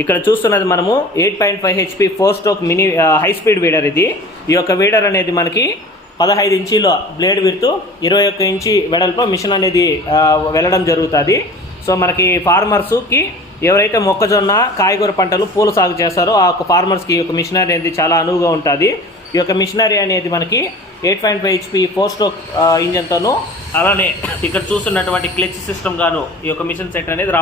ఇక్కడ చూస్తున్నది మనము 8.5 HP 4 stroke mini high speed weeder. ఇది ఈ యొక్క వీడర్ అనేది మనకి 15 ఇంచీల బ్లేడ్ విడ్త్, 21 ఇంచి వెడల్పు మిషన్ అనేది వెళ్ళడం జరుగుతుంది. సో మనకి ఫార్మర్స్కి ఎవరైతే మొక్కజొన్న కాయగూర పంటలు పూల సాగు చేస్తారో ఆ యొక్క ఫార్మర్స్కి ఈ యొక్క మిషనరీ అనేది చాలా అనువుగా ఉంటుంది. ఈ యొక్క మిషనరీ అనేది మనకి 8.5 HP 4 స్ట్రోక్ ఇంజన్తోను, అలానే ఇక్కడ చూస్తున్నటువంటి క్లచ్ సిస్టమ్ గాను ఈ యొక్క మిషన్ సెట్ అనేది